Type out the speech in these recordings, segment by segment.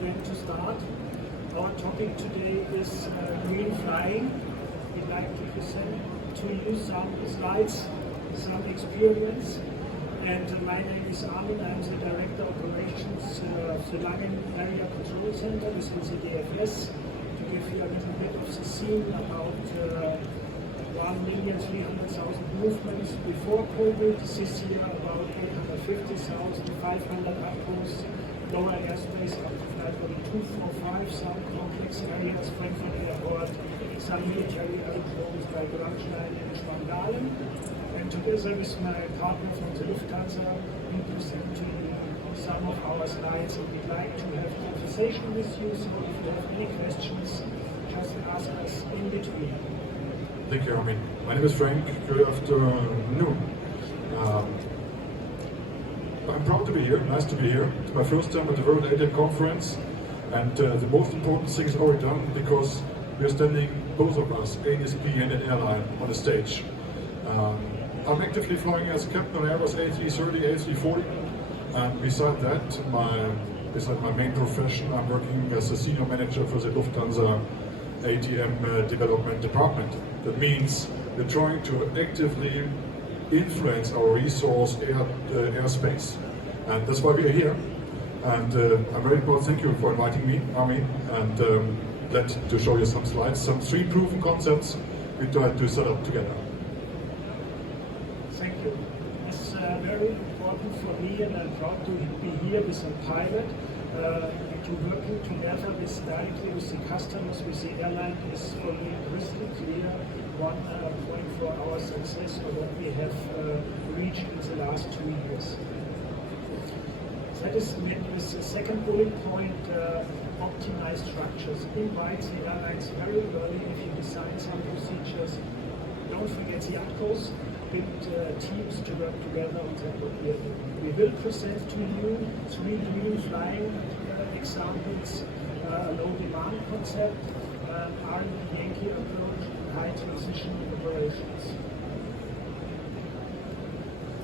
When to start? Our topic today is green flying. We'd like to present to you some slides, some experience. And my name is Armin. I'm the Director of Operations of the Langen Area Control Center within the DFS. To give you a little bit of the scene about 1,300,000 movements before COVID. This year about 850,000, 500 outposts, lower airspace up to flight 245, some complex areas, Frankfurt Airport, some military airports like Rammstein and Schwandalen. And together with my partner from the Lufthansa, we present to you some of our slides, and we'd like to have a conversation with you. So if you have any questions, just ask us in between. Thank you, Armin. My name is Frank. Good afternoon. I'm proud to be here. Nice to be here. It's my first time at the World ATM conference, and the most important thing is already done because we are standing, both of us, ANSP and an airline, on the stage. I'm actively flying as a captain on Airbus A330, A340, and beside my main profession, I'm working as a senior manager for the Lufthansa ATM development department. That means we're trying to actively influence our resource airspace, and that's why we are here. And I'm very proud. Thank you for inviting me, Armin, and glad to show you some slides, some three proven concepts we tried to set up together. Thank you. It's very important for me, and I'm proud to be here with a pilot. To working together directly with the customers, with the airline, is for me crystal clear one point for our success or what we have reached in the last 2 years. That is met with the second bullet point, optimized structures. Invite the airlines very early if you design some procedures. Don't forget the outposts. Build teams to work together on that what we are doing. We will present to you 3 green flying examples, a low demand concept, R&D Yankee approach, high transition operations.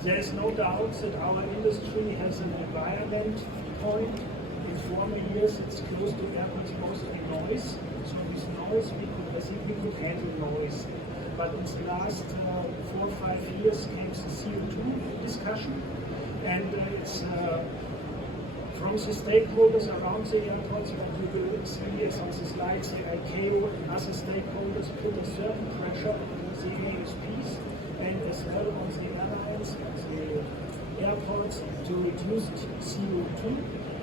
There is no doubt that our industry has an environment point. In former years, it's close to airports, mostly noise. So with noise, I think we could handle noise. But in the last 4 or 5 years came the CO2 discussion, and it's from the stakeholders around the airports, and you will see as on the slides, the ICAO and other stakeholders put a certain pressure on the ASPs and as well on the airlines and the airports to reduce CO2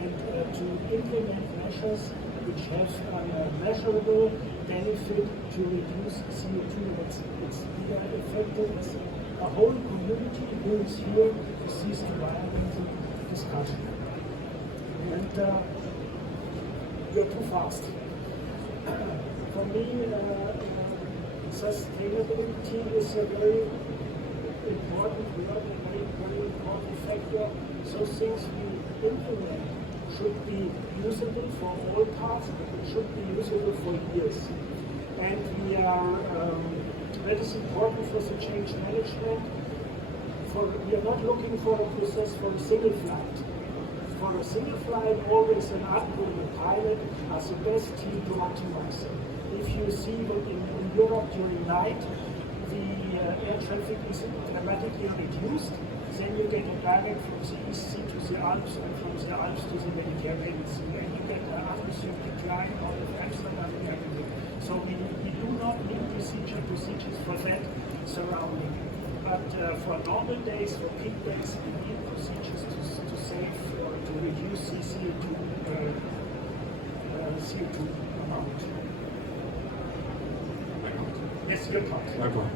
and to implement measures which have a measurable benefit to reduce CO2. We are affected as a whole community who is here to see the environmental discussion. And you're too fast. For me, sustainability is a very important word, a very important factor. So things we implement should be usable for all parts, it should be usable for years. And we are, that is important for the change management. We are not looking for a process for a single flight. For a single flight, always an admiral and a pilot are the best team to optimize it. If you see that in Europe during night, the air traffic is dramatically reduced, then you get a direct from the East Sea to the Alps and from the Alps to the Mediterranean Sea. And you get an atmospheric decline out of Amsterdam and everything. So we do not need procedures for that surrounding. But for normal days, for peak days, we need procedures to save or to reduce the CO2 amount. Yes, your part. My part.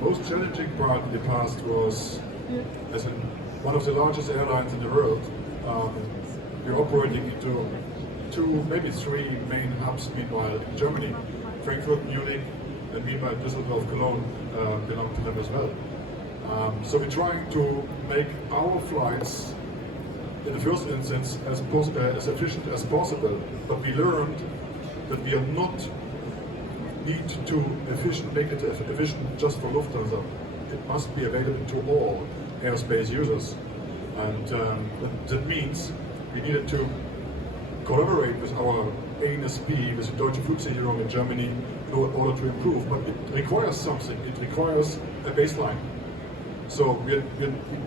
Most challenging part in the past was, as in one of the largest airlines in the world, we're operating into 2, maybe 3 main hubs meanwhile in Germany. Frankfurt, Munich, and meanwhile Düsseldorf, Cologne belong to them as well. So we're trying to make our flights, in the first instance, as efficient as possible. But we learned that we are not need to make it efficient just for Lufthansa. It must be available to all airspace users. And that means we needed to collaborate with our ANSP, with the Deutsche Flugsicherung in Germany, in order to improve. But it requires something. It requires a baseline. So we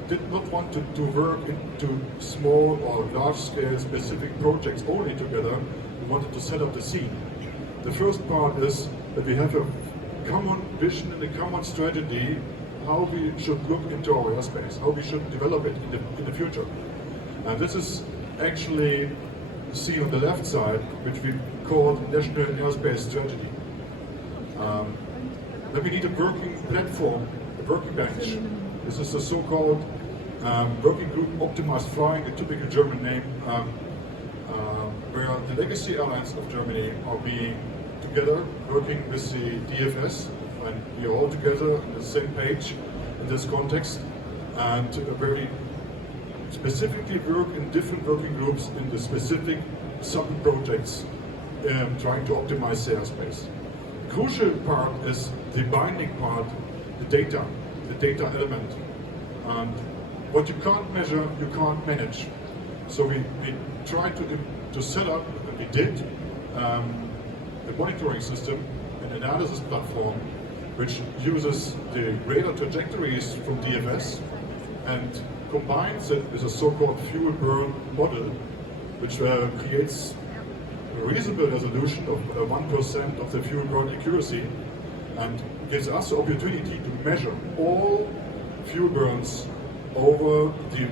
did not want to work into small or large-scale specific projects only together. We wanted to set up the scene. The first part is that we have a common vision and a common strategy how we should look into our airspace, how we should develop it in the future. And this is actually seen on the left side, which we call National Airspace Strategy. Then we need a working platform, a working bench. This is the so-called working group Optimized Flying, a typical German name, where the legacy airlines of Germany are being together, working with the DFS, and we are all together on the same page in this context, and very specifically work in different working groups in the specific sub-projects, trying to optimize the airspace. The crucial part is the binding part, the data element. And what you can't measure, you can't manage. So we tried to set up, and we did, a monitoring system, an analysis platform, which uses the radar trajectories from DFS and combines it with a so-called fuel burn model, which creates a reasonable resolution of 1% of the fuel burn accuracy, and gives us the opportunity to measure all fuel burns over the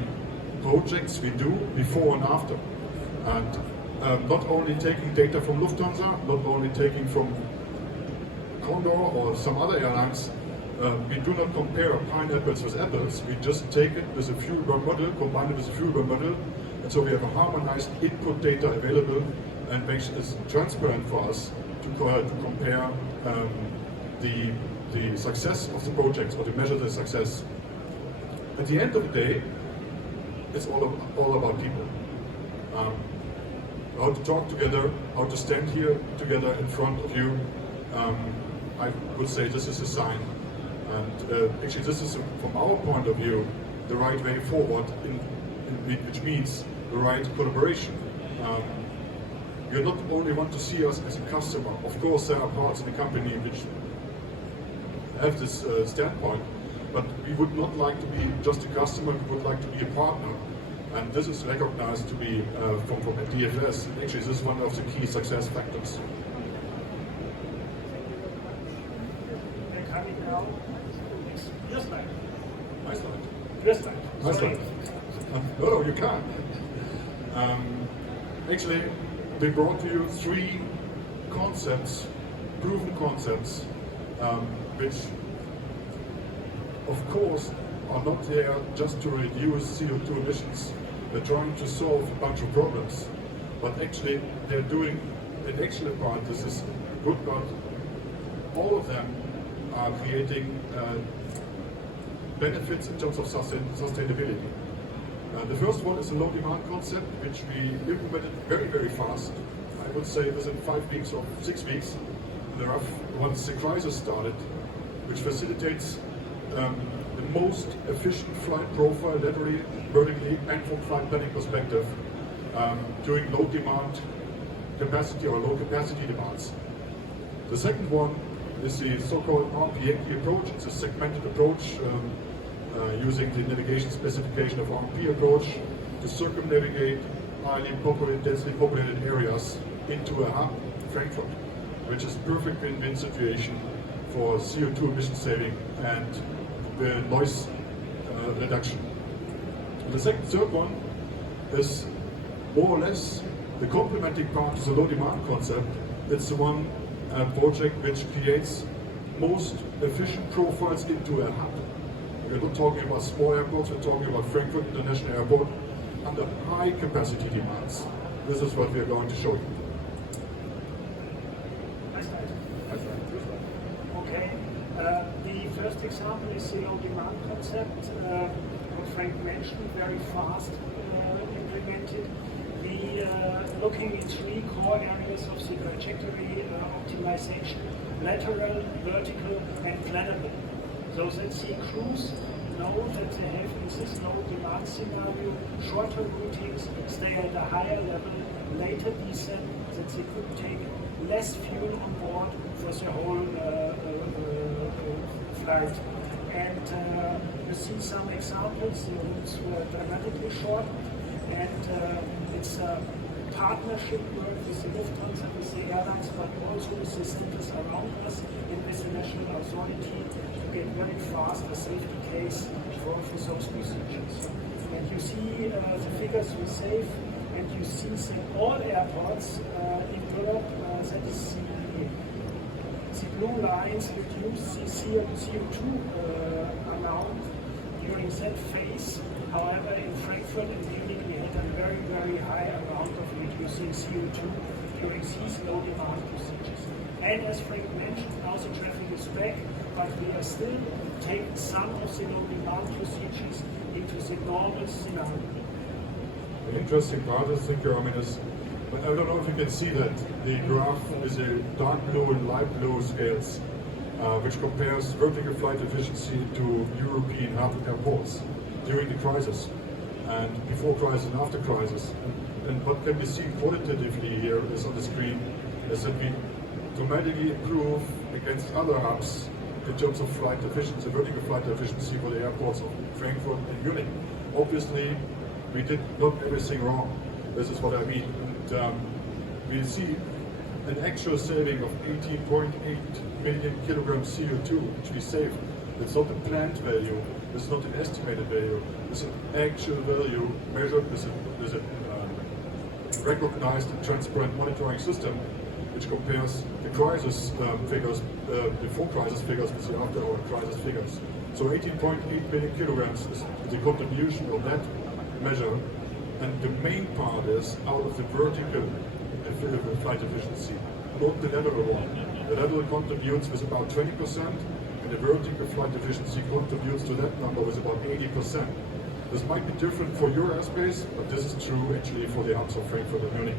projects we do before and after. And not only taking data from Lufthansa, not only taking from Condor or some other airlines, we do not compare pineapples with apples. We just take it with a fuel burn model, combine it with a fuel burn model, and so we have a harmonized input data available, and makes it transparent for us to compare the success of the projects, or to measure the success. At the end of the day, it's all about people. How to talk together, how to stand here together in front of you. I would say this is a sign. And actually this is, from our point of view, the right way forward, which means the right collaboration. You not only want to see us as a customer. Of course, there are parts in the company which have this standpoint, but we would not like to be just a customer, we would like to be a partner. And this is recognized to be from DFS. Actually, this is one of the key success factors. We're coming now. Your slide. My slide. Your slide. My Sorry. slide. No, you can't. Actually, we brought to you 3 concepts, proven concepts, which, of course, are not there just to reduce CO2 emissions. They're trying to solve a bunch of problems, but actually they're doing an excellent part. This is a good part. All of them are creating benefits in terms of sustainability. The first one is a low demand concept, which we implemented very, very fast. I would say within 5 weeks or 6 weeks, once the crisis started, which facilitates the most efficient flight profile, laterally, vertically, and from flight planning perspective, during low demand capacity or low capacity demands. The second one is the so-called RMP approach. It's a segmented approach using the navigation specification of RMP approach to circumnavigate highly populated, densely populated areas into a hub, Frankfurt, which is a perfect win-win situation for CO2 emission saving and noise reduction. The third one is more or less the complementing part to the low demand concept. It's the one project which creates most efficient profiles into a hub. We're not talking about small airports, we're talking about Frankfurt International Airport under high capacity demands. This is what we are going to show you. Okay. The first example is the low demand concept. What Frank mentioned, very fast implemented. We looking at 3 core areas of the trajectory optimization: lateral, vertical, and plannable. So that the crews know that they have in this low demand scenario shorter routings, stay at a higher level, later descent, that they could take less fuel on board for the whole flight. And you see some examples, the routes were dramatically short, and it's a partnership work with the Lufthansa, with the airlines, but also with the centers around us and with the national authority to get very fast a safety case for those procedures. And you see the figures we save, and you see in all airports in Europe, that is the blue lines reduce the CO2 amount during that phase. However, in Frankfurt and Munich, we had a very, very high amount of reducing CO2 during these low demand procedures. And as Frank mentioned, now the traffic is back, but we are still taking some of the low demand procedures into the normal scenario. The interesting part, I think, is, but I don't know if you can see that, the graph is a dark blue and light blue scales, which compares vertical flight efficiency to European hub airports during the crisis, and before crisis and after crisis. And what can be seen qualitatively here is on the screen, is that we dramatically improve against other hubs in terms of flight efficiency, vertical flight efficiency for the airports of Frankfurt and Munich. Obviously, we did not everything wrong. This is what I mean. And we see an actual saving of 18.8 million kilograms CO2, which we saved. It's not a planned value, it's not an estimated value, it's an actual value measured with a recognized and transparent monitoring system, which compares the crisis figures, before crisis figures with the after our crisis figures. So 18.8 million kilograms is the contribution of that measure, and the main part is out of the vertical flight efficiency, not the lateral one. The lateral contributes with about 20%, and the vertical flight efficiency contributes to that number with about 80%. This might be different for your airspace, but this is true actually for the hubs of Frankfurt and Munich.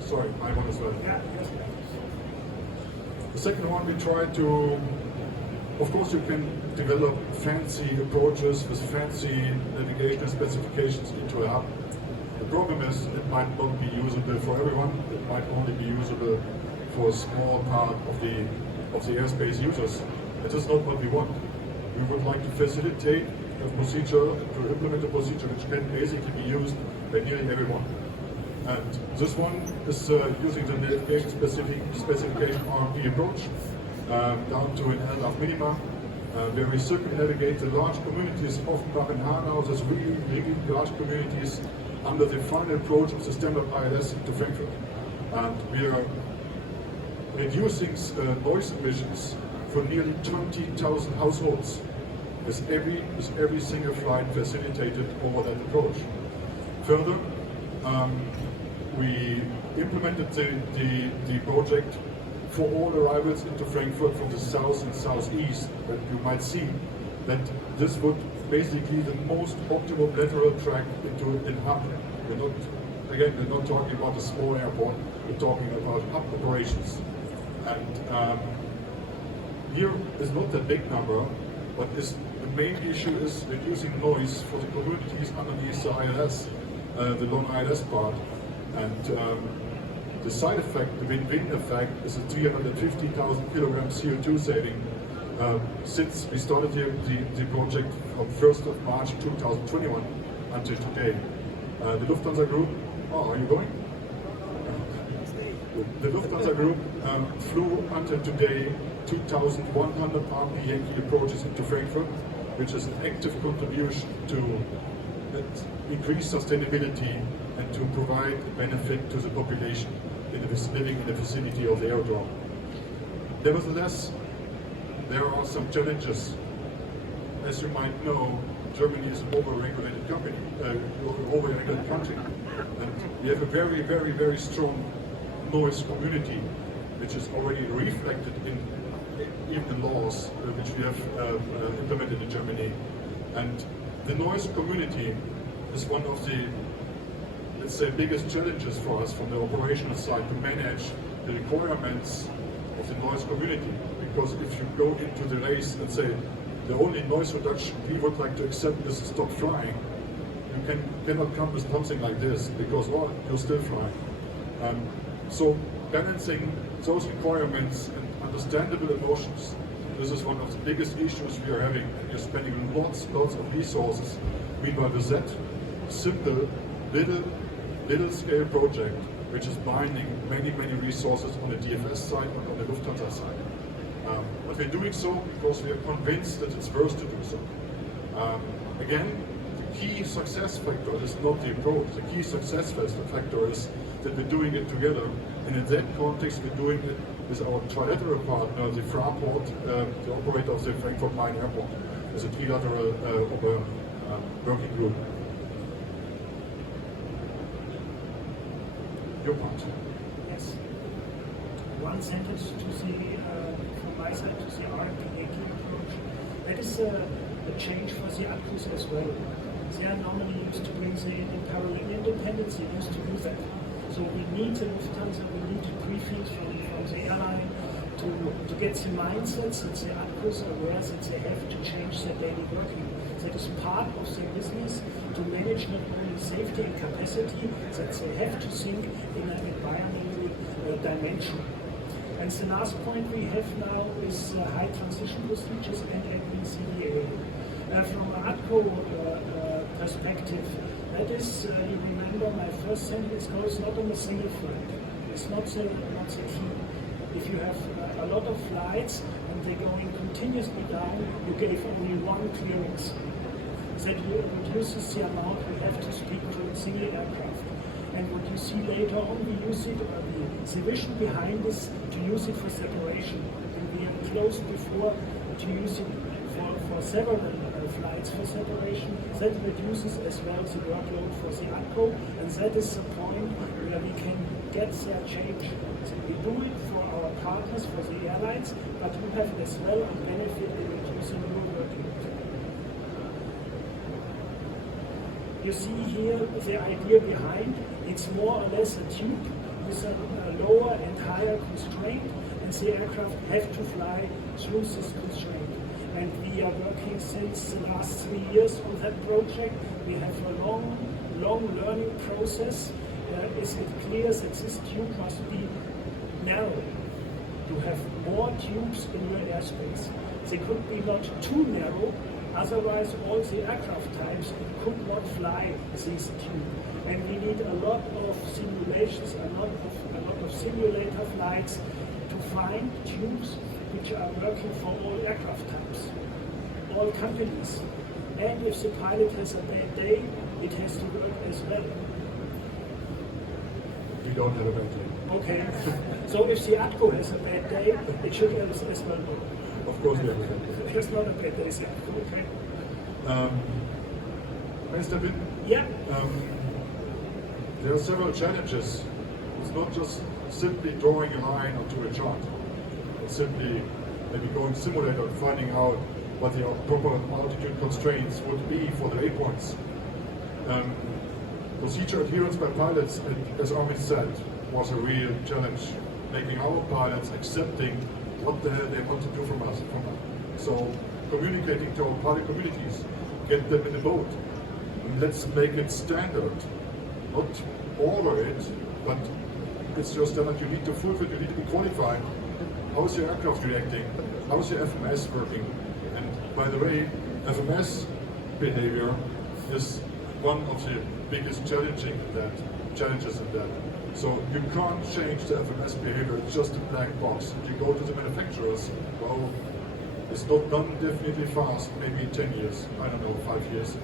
Sorry, I want as well. Yeah, yes. The second one, we try to, of course you can develop fancy approaches with fancy navigation specifications into a hub. The problem is it might not be usable for everyone, it might only be usable for a small part of the airspace users. It is not what we want. We would like to facilitate a procedure, to implement a procedure which can basically be used by nearly everyone. And this one is using the navigation specification RMP approach down to an LDAF minima, where we circumnavigate the large communities of Offenbach and Hanau, those really large communities, under the final approach of the standard ILS to Frankfurt. And we are reducing noise emissions for nearly 20,000 households with every single flight facilitated over that approach. Further, we implemented the project for all arrivals into Frankfurt from the south and southeast, but you might see that this would basically the most optimal lateral track into an hub. We're not talking about a small airport, we're talking about hub operations. And here is not a big number, but the main issue is reducing noise for the communities underneath the ILS, the non-ILS part. And the side effect, the win-win effect, is a 350,000 kilograms CO2 saving since we started here the project from 1st of March 2021 until today. The Lufthansa Group, are you going? The Lufthansa Group flew until today 2,100 RMP Yankee approaches into Frankfurt, which is an active contribution to increase sustainability and to provide benefit to the population living in the vicinity of the aerodrome. Nevertheless, there are some challenges. As you might know, Germany is an over-regulated country, and we have a very, very, very strong noise community, which is already reflected in the laws which we have implemented in Germany. And the noise community is one of the, let's say, biggest challenges for us from the operational side to manage the requirements of the noise community. Because if you go into the race and say the only noise reduction we would like to accept is to stop flying, you can cannot come with something like this because you're still flying. So balancing those requirements and understandable emotions, this is one of the biggest issues we are having, and we're spending lots of resources. Meanwhile, with that simple, little scale project, which is binding many resources on the DFS side and on the Lufthansa side. But we're doing so because we are convinced that it's worth to do so. Again, the key success factor is not the approach. The key success factor is that we're doing it together, and in that context, we're doing it with our trilateral partner, the Fraport, the operator of the Frankfurt Main Airport, as a trilateral working group. Your part. Yes. One sentence to see from my side to the RFP approach. That is a change for the ATCOs as well. They are normally used to bring the parallel independence, they used to do that. So we need the Lufthansa, we need briefings from the airline to get the mindsets that the ATCOs are aware that they have to change their daily working. That is part of their business to manage not only safety and capacity, that they have to think in an environmental dimension. And the last point we have now is high transition procedures and NBCDA. From an ATCO perspective, that is, you remember my first sentence goes not on a single flight. It's not the key. If you have a lot of flights and they're going continuously down, you gave only one clearance. That reduces the amount we have to speak to a single aircraft. And what you see later on, we use it, the vision behind this, to use it for separation. And we have closed before to use it for several flights for separation. That reduces as well the workload for the ATCO, and that is the point where we can get that change. So we do it for our partners, for the airlines, but we have as well a benefit in reducing your workload. You see here the idea behind, it's more or less a tube with a lower and higher constraint, and the aircraft have to fly through this constraint. And we are working since the last 3 years on that project. We have a long learning process. Is it clear that this tube must be narrow? You have more tubes in your airspace. They could be not too narrow, otherwise all the aircraft types could not fly this tube. And we need a lot of simulations, a lot of simulator flights to find tubes which are working for all aircraft types, all companies. And if the pilot has a bad day, it has to work as well. We don't have a bad day. Okay. So if the ATCO has a bad day, it should have as well work. Of course we have a bad day. There's not a bad day, the ATCO, okay? May I step in? Yeah. There are several challenges. It's not just simply drawing a line onto a chart. It's simply maybe going simulator and finding out what the proper altitude constraints would be for the waypoints. Procedure adherence by pilots, as Armin said, was a real challenge, making our pilots accepting what the hell they want to do from us. So communicating to our pilot communities, get them in the boat, and let's make it standard. Not order it, but it's your standard. You need to fulfill, you need to be qualified. How is your aircraft reacting? How is your FMS working? And by the way, FMS behavior is one of the biggest challenges in that. So you can't change the FMS behavior, it's just a black box. If you go to the manufacturers, well, it's not done definitely fast, maybe 10 years, I don't know, 5 years.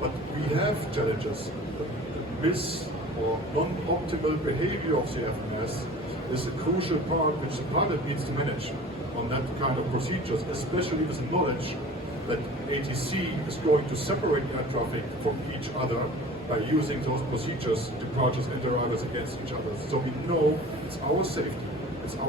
But we have challenges. The miss or non-optimal behavior of the FMS is a crucial part which the pilot needs to manage on that kind of procedures, especially with knowledge that ATC is going to separate air traffic from each other by using those procedures, departures and arrivals against each other. So we know it's our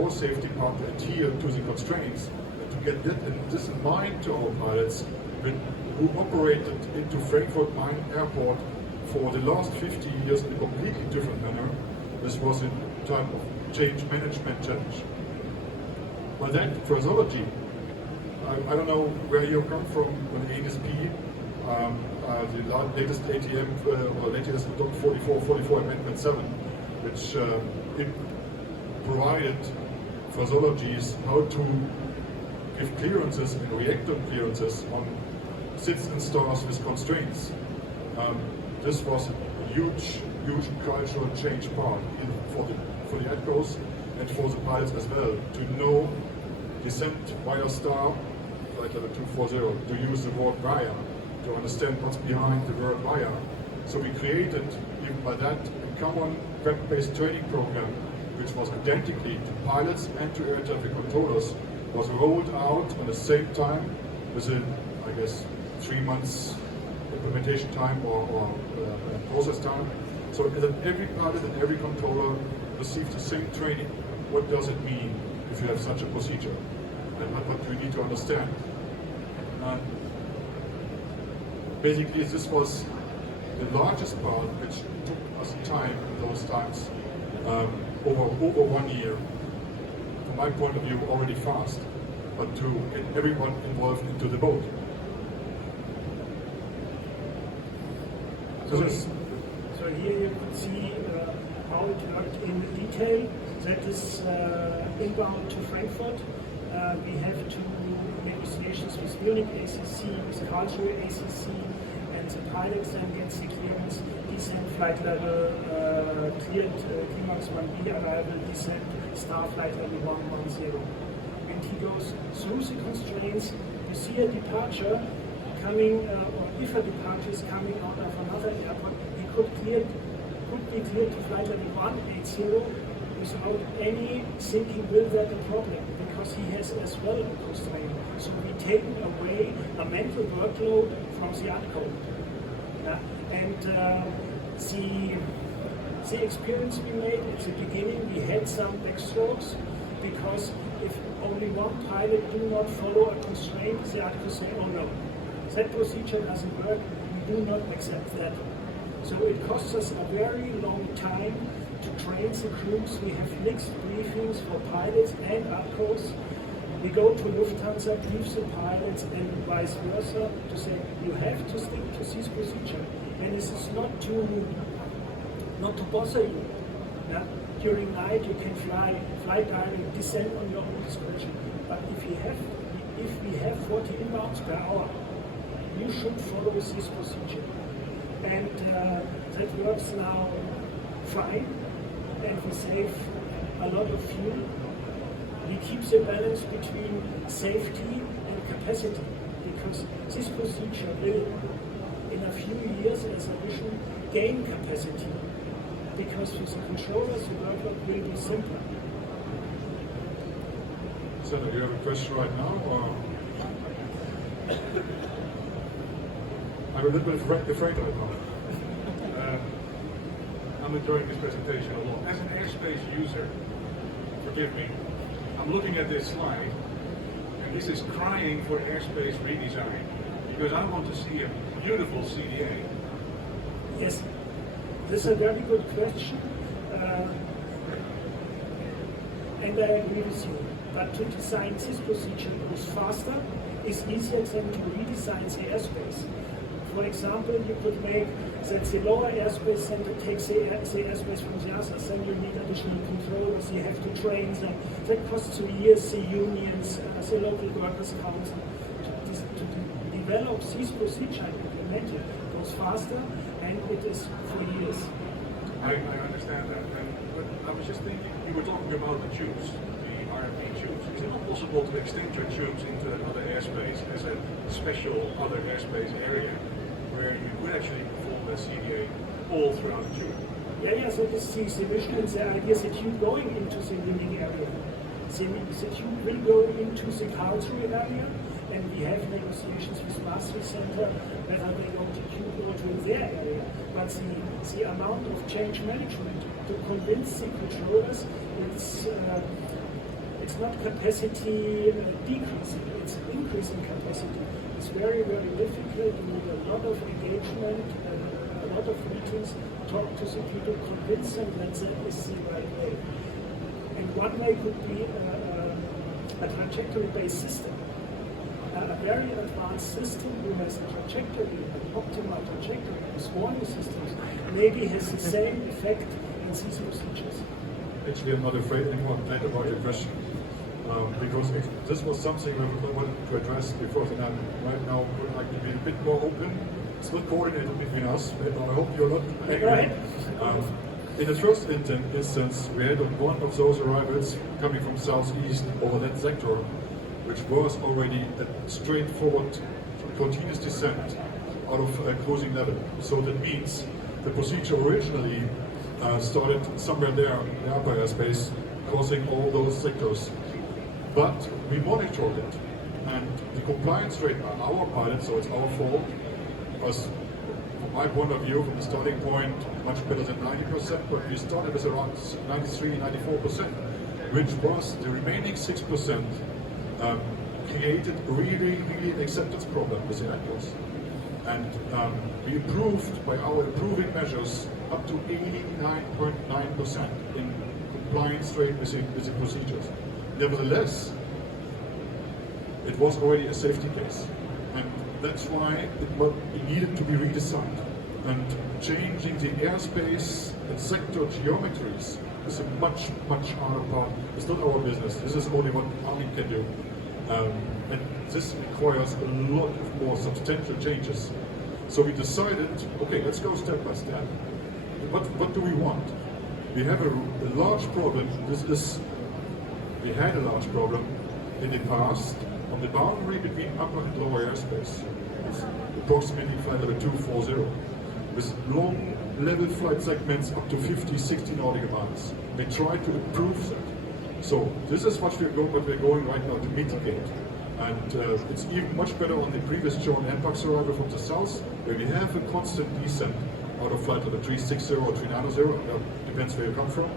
safety part to adhere to the constraints, and to get this in mind to our pilots who operated into Frankfurt Main Airport for the last 50 years in a completely different manner. This was a type of change management challenge. But then phraseology, I don't know where you come from with ANSP. latest ATM or latest 44 Amendment 7, which it provided physiologies how to give clearances and reactor clearances on sits and stars with constraints. This was a huge cultural change part for the ATCOs and for the pilots as well, to know descent via star, flight level 240, to use the word via, to understand what's behind the word via. So we created, even by that, a common web-based training program, which was identically to pilots and to air traffic controllers, was rolled out at the same time within, I guess, 3 months implementation time or process time. So that every pilot and every controller received the same training. What does it mean if you have such a procedure? And what do we need to understand? Basically, this was the largest part, which took us time in those times, over 1 year. From my point of view, already fast, but to get everyone involved into the boat. So here you could see how it worked in detail. That is inbound to Frankfurt. We have 2 negotiations with Munich ACC, with Karlsruhe ACC, and the pilots then get the clearance, descent flight level, cleared Climax 1B arrival, descent, star flight level 110. And he goes through the constraints. You see a departure coming, or if a departure is coming out of another airport, he could be cleared to flight level 180 without any thinking, will that a problem? Because he has as well a constraint. So we take away a mental workload from the ATCO. And the experience we made at the beginning, we had some backstrokes, because if only one pilot do not follow a constraint, the ATCO say, oh no, that procedure doesn't work, we do not accept that. So it costs us a very long time to train the crews. We have mixed briefings for pilots and ATCOs. We go to Lufthansa, brief the pilots, and vice versa, to say, you have to stick to this procedure. And this is not to bother you. Yeah? During night you can fly direct, descend on your own discretion. But if we have 40 inbounds per hour, you should follow this procedure. And that works now fine, and we save a lot of fuel. We keep the balance between safety and capacity, because this procedure will, in a few years as a vision, gain capacity, because with the controllers the workload will be simpler. So do you have a question right now, or? I'm a little bit afraid right now. I'm enjoying this presentation a lot. As an airspace user, forgive me, I'm looking at this slide, and this is crying for airspace redesign, because I want to see a beautiful CDA. Yes, this is a very good question, and I agree with you. But to design this procedure was faster, is easier than to redesign the airspace. For example, you could make that the lower airspace center takes the airspace from the others, then you need additional controllers, you have to train them. That costs 2 years, the unions, the local workers' council. To develop this procedure and implement it goes faster, and it is for years. I understand that, but I was just thinking, you were talking about the tubes, the RMP tubes. Is it not possible to extend your tubes into another airspace as a special other airspace area, where you would actually perform the CDA all throughout the tube? Yeah, so this is the vision, and the idea is the tube going into the living area. The tube will go into the Karlsruhe area, and we have negotiations with Maastricht Center whether they want to tube also in their area. But the amount of change management to convince the controllers, it's not capacity decreasing, it's increasing capacity. It's very, very difficult. You need a lot of engagement, a lot of meetings, talk to the people, convince them that that is the right way. And one way could be a trajectory-based system. a very advanced system who has a trajectory, an optimal trajectory, with warning systems, maybe has the same effect in these procedures. Actually, I'm not afraid anymore. I'm glad about your question. Because this was something I wanted to address before, and I right now would like to be a bit more open. It's not coordinated between us. I hope you're not angry. Right. In the first instance, we had on one of those arrivals coming from southeast over that sector, which was already a straightforward continuous descent out of cruising level. So that means the procedure originally started somewhere there in the upper airspace, crossing all those sectors. But we monitored it, and the compliance rate on our pilot, so it's our fault, was, from my point of view, from the starting point, much better than 90%, but we started with around 93, 94%, which was the remaining 6% created really an acceptance problem with the actors. And we improved by our improving measures up to 89.9% in compliance rate with the procedures. Nevertheless, it was already a safety case, and that's why it needed to be redesigned. And changing the airspace and sector geometries is a much harder part. It's not our business. This is only what Armin can do. And this requires a lot of more substantial changes. So we decided, okay, let's go step by step. What do we want? We have a large problem. We had a large problem in the past on the boundary between upper and lower airspace. It's approximately flight level 240, with long level flight segments up to 50, 60 nautical miles. We try to improve that. So this is what we're going right now to mitigate. And it's even much better on the previous shown NPAX arrival from the south, where we have a constant descent out of flight level 360 or 390, depends where you come from.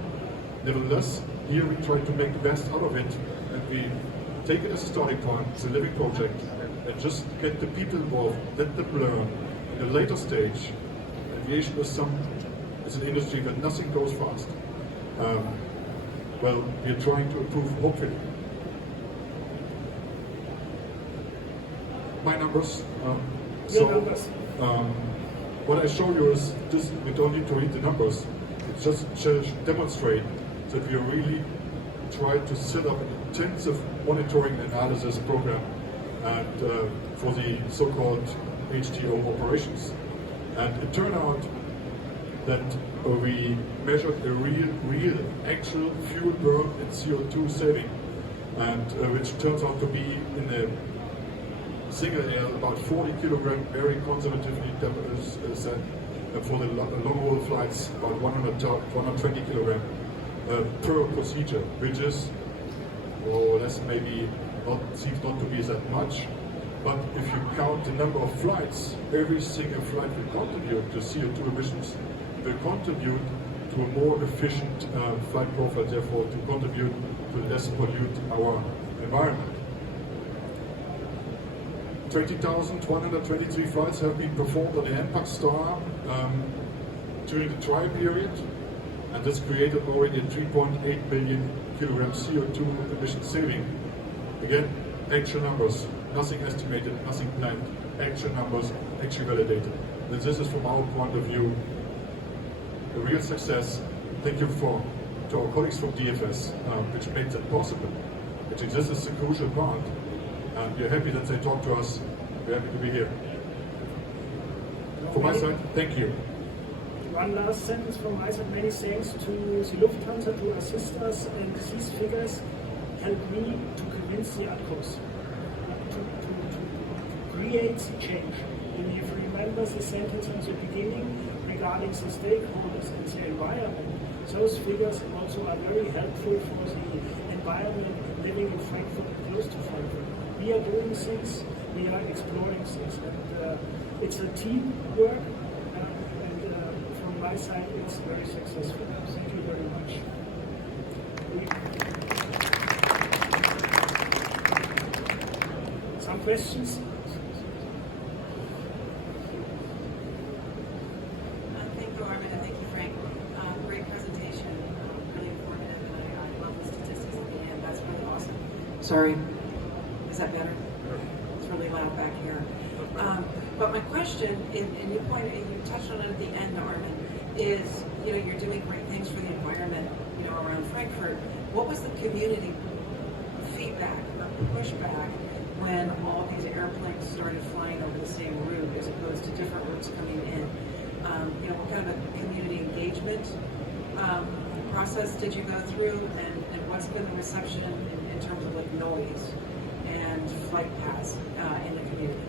Nevertheless, here we try to make the best out of it, and we take it as a starting point. It's a living project, and just get the people involved, let them learn. In a later stage, aviation is an industry where nothing goes fast. Well, we're trying to improve, hopefully. My numbers. Your numbers. What I show you is this. We don't need to read the numbers. It just demonstrate that we really try to set up an intensive monitoring analysis program and for the so-called HTO operations. And it turned out that we measured a real actual fuel burn and CO2 saving, and which turns out to be in a single air about 40 kilogram, very conservatively said, for the long haul flights about 120 kilogram per procedure, which is more or less maybe seems not to be that much. But if you count the number of flights, every single flight will contribute to CO2 emissions, will contribute to a more efficient flight profile, therefore to contribute to less pollute our environment. 20,123 flights have been performed on the NPAX Star during the trial period, and this created already a 3.8 million kilogram CO2 emission saving. Again, actual numbers, nothing estimated, nothing planned, actual numbers, actually validated. And this is from our point of view a real success. Thank you to our colleagues from DFS, which made that possible. Actually, this is the crucial part. And we're happy that they talk to us. We're happy to be here. From my side, thank you. One last sentence from my side. Many thanks to the Lufthansa to assist us, and these figures help me to convince the ADCOs to create the change. And if you remember the sentence in the beginning regarding the stakeholders and the environment, those figures also are very helpful for the environment living in Frankfurt and close to Frankfurt. We are doing things, we are exploring things, and it's a team work, and from my side it's very successful. Thank you very much. Some questions? Thank you, Armin, and thank you, Frank. Great presentation, really informative, and I love the statistics at the end. That's really awesome. Sorry. Is that better? It's back here. But my question, and you touched on it at the end, Armin, is, you're doing great things for the environment, around Frankfurt. What was the community feedback or pushback when all these airplanes started flying over the same route as opposed to different routes coming in? What kind of a community engagement process did you go through, and what's been the reception in terms of like noise and flight paths in the community?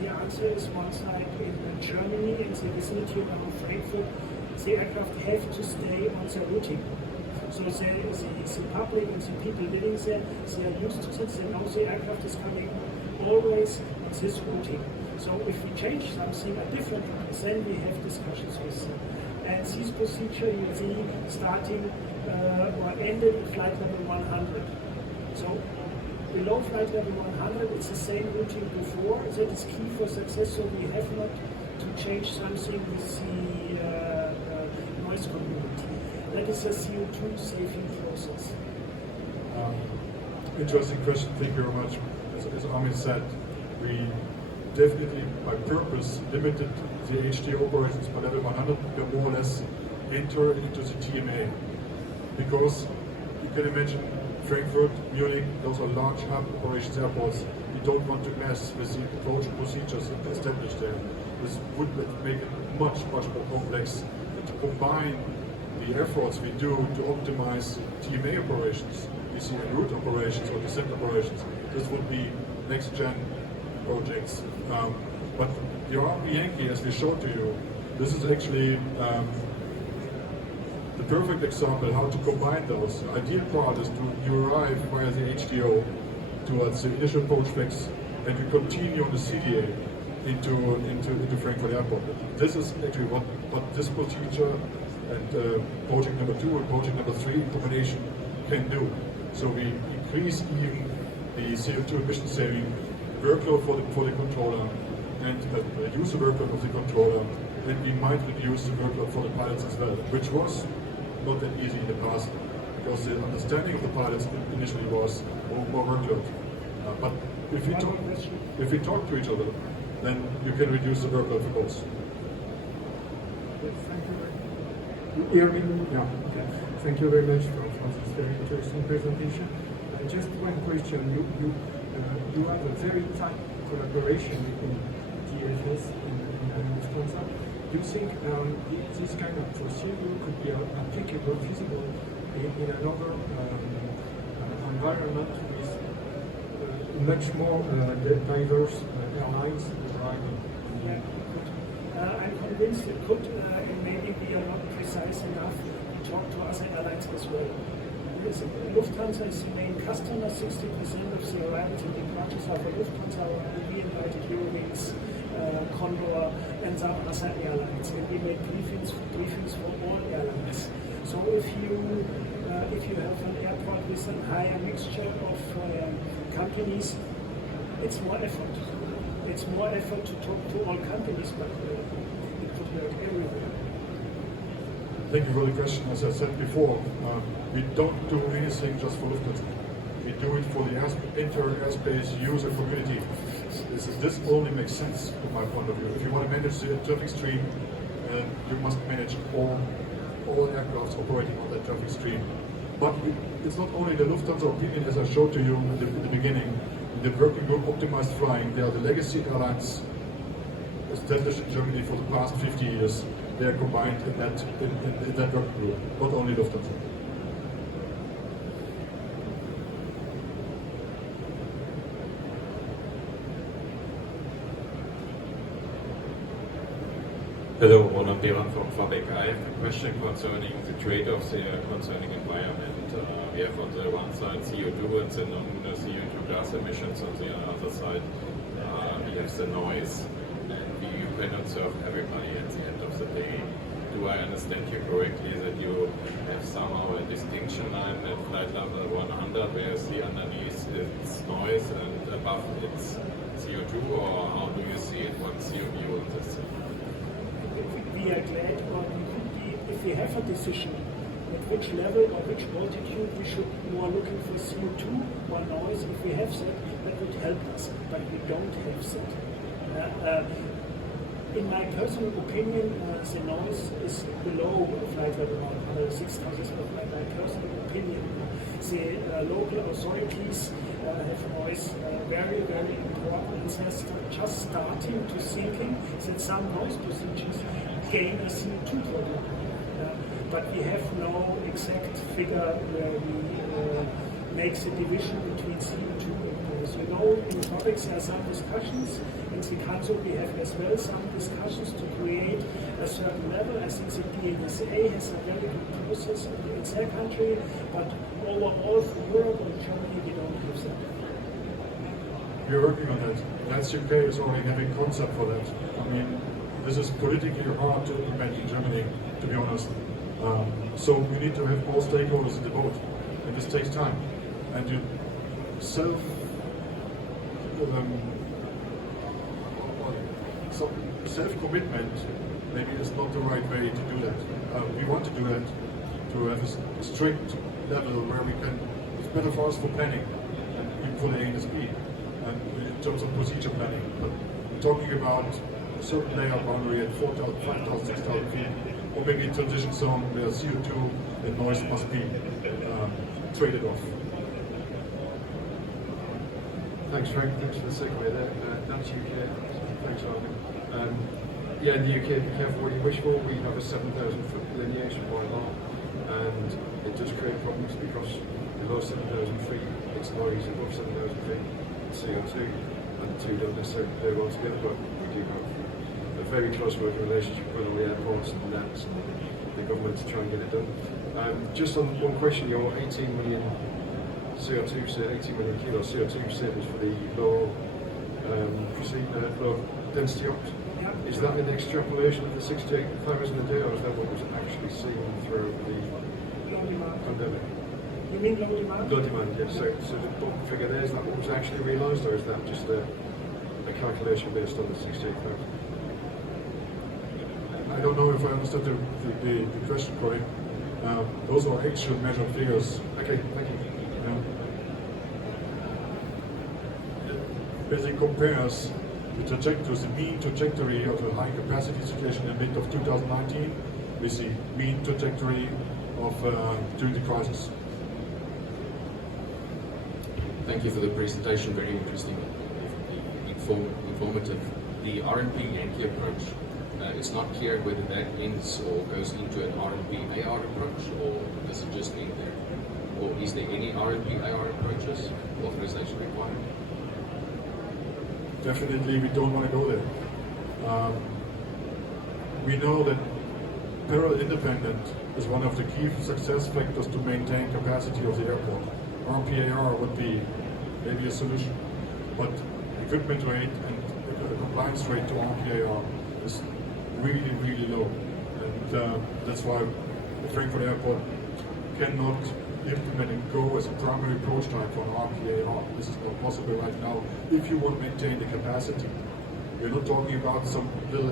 The answer is one side in Germany, in the vicinity of Frankfurt, the aircraft have to stay on the routing. So the public and the people living there, they are used to this. They know the aircraft is coming always on this routing. So if we change something, a different one, then we have discussions with them. And this procedure you see starting or ended at flight level 100. So below flight level 100, it's the same routing before. That is key for success. So we have not to change something with the noise community. That is a CO2 saving process. Interesting question. Thank you very much. As Armin said, we definitely, by purpose, limited the HDO operations by level 100. We more or less enter into the TMA, because you can imagine Frankfurt, Munich, those are large hub operations airports. We don't want to mess with the approach procedures established there. This would make it much more complex. And to combine the efforts we do to optimize TMA operations, BC en route operations or descent operations, this would be next gen projects. But the RP Yankee, as we showed to you, this is actually the perfect example how to combine those. The ideal part is you arrive via the HDO towards the initial approach fix, and you continue on the CDA into Frankfurt Airport. This is actually what this procedure and project number 2 and project number 3 in combination can do. So we increase even the CO2 emission saving workload for the controller and the user workload of the controller, and we might reduce the workload for the pilots as well, which was not that easy in the past, because the understanding of the pilots initially was more workload. But if we talk to each other, then you can reduce the workload for both. Thank you very much for this very interesting presentation. Just one question. You have a very tight collaboration between DHS and Lufthansa. Do you think this kind of procedure could be applicable, feasible in another environment with much more diverse airlines arriving? I'm convinced it could, and maybe we are not precise enough to talk to other airlines as well. Lufthansa is the main customer. 60% of the arrivals and departures are for Lufthansa. We invited Eurowings, Condor, and some other airlines, and we make briefings for all airlines. So if you have an airport with a higher mixture of companies, it's more effort. It's more effort to talk to all companies, but it could work everywhere. Thank you for the question. As I said before, we don't do anything just for Lufthansa. We do it for the inter-airspace user community. This only makes sense from my point of view. If you want to manage the traffic stream, you must manage all aircrafts operating on that traffic stream. But it's not only the Lufthansa opinion, as I showed to you in the beginning. In the working group Optimized Flying, they are the legacy airlines established in Germany for the past 50 years. They are combined in that working group, not only Lufthansa. Hello, Roland Beran from Fabec. I have a question concerning the trade-offs here concerning environment. We have on the one side CO2 and the non-CO2 gas emissions, on the other side we have the noise. And you cannot serve everybody at the end of the day. Do I understand you correctly that you have somehow a distinction line at flight level 100, whereas the underneath it's noise and above it's CO2, or how do you see it? What's your view on this? We are glad, or we could be, if we have a decision at which level or which altitude we should more looking for CO2 or noise. If we have that would help us, but we don't have that. In my personal opinion, the noise is below flight level 6,000, my personal opinion. The local authorities have noise very, very important, and they're just starting to thinking that some noise procedures gain a CO2 problem. But we have no exact figure where we make the division between CO2 and noise. You know, in topics there are some discussions. In the council we have as well some discussions to create a certain level. I think the BNSA has a very good process in their country, but overall for Europe and Germany we don't have that. We're working on that. That's UK is already having concept for that. I mean, this is politically hard to implement in Germany, to be honest. So we need to have all stakeholders in the boat, and this takes time. And you self-commitment maybe is not the right way to do that. We want to do that to have a strict level where we can. It's better for us for planning and for the ANSP and in terms of procedure planning. But talking about a certain layout boundary at 4,000, 5,000, 6,000 feet, or maybe a transition zone where CO2 and noise must be traded off. Thanks, Frank. Thanks for the segue there. That's UK. Thanks, Armin. Yeah, in the UK, be careful what you wish for. We have a 7,000-foot delineation by law, and it does create problems because below 7,000 feet, it's noise. Above 7,000 feet, it's CO2, and the two don't necessarily play well together. But we do have a very close working relationship with all the airports and NATS and the government to try and get it done. Just on one question, your 18 million CO2, 18 million kilos CO2 savings for the low density opt. Is that an extrapolation of the 68,000 a day, or is that what was actually seen throughout the pandemic? You mean low demand? Low demand, yes. So the bulk figure there, is that what was actually realised, or is that just a calculation based on the 68,000? I don't know if I understood the question correct. Those are actual measured figures. Okay, thank you. Basically compares the trajectory, the mean trajectory of the high capacity situation in mid of 2019 with the mean trajectory of during the crisis. Thank you for the presentation, very interesting, informative. The RMP Yankee approach, it's not clear whether that ends or goes into an RMP AR approach, or does it just end there? Or is there any RMP AR approaches, authorization required? Definitely we don't want to go there. We know that parallel independent is one of the key success factors to maintain capacity of the airport. RMP-AR would be maybe a solution, but equipment rate and compliance rate to RMP-AR is really, really low. And that's why the Frankfurt Airport cannot implement and go as a primary approach type for an RMP-AR. This is not possible right now if you want to maintain the capacity. We're not talking about some little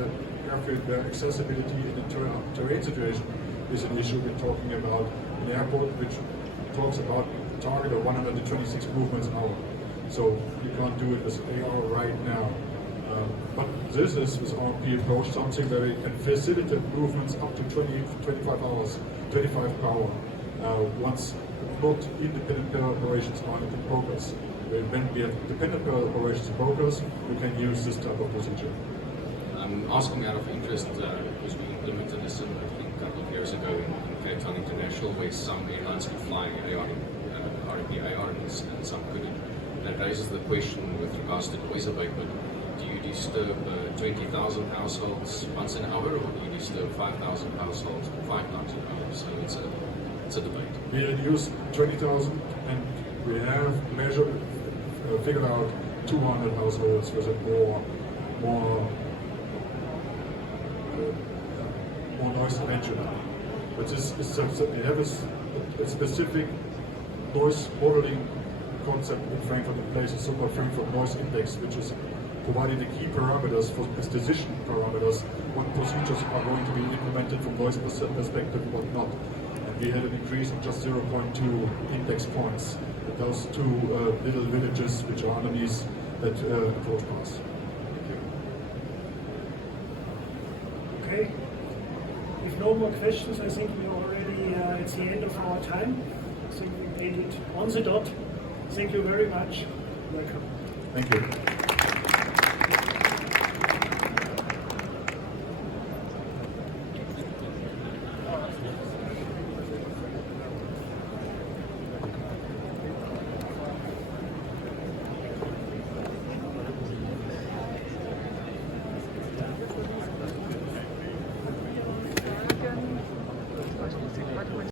airfield where accessibility in the terrain situation is an issue. We're talking about an airport which talks about a target of 126 movements an hour. So you can't do it with AR right now. But this is with RMP approach something where we can facilitate movements up to 25 hours, 25 per hour. Once not independent parallel operations are in progress. When we have dependent parallel operations in progress, we can use this type of procedure. I'm asking out of interest because we implemented this a couple of years ago in Cape Town International, where some airlines could fly RMP-AR and some couldn't. And it raises the question with regards to noise abatement. Do you disturb 20,000 households once an hour, or do you disturb 5,000 households 5 times an hour? So it's a debate. We reduced 20,000 and we have measured, figured out 200 households with a more noise prevention. But we have a specific noise modeling concept in Frankfurt in place, a so-called Frankfurt Noise Index, which is providing the key parameters for its decision parameters, what procedures are going to be implemented from noise perspective and what not. And we had an increase of just 0.2 index points. Those two little villages which are underneath that approach pass. Okay. If no more questions, I think we're already at the end of our time. I think we made it on the dot. Thank you very much. Welcome. Thank you.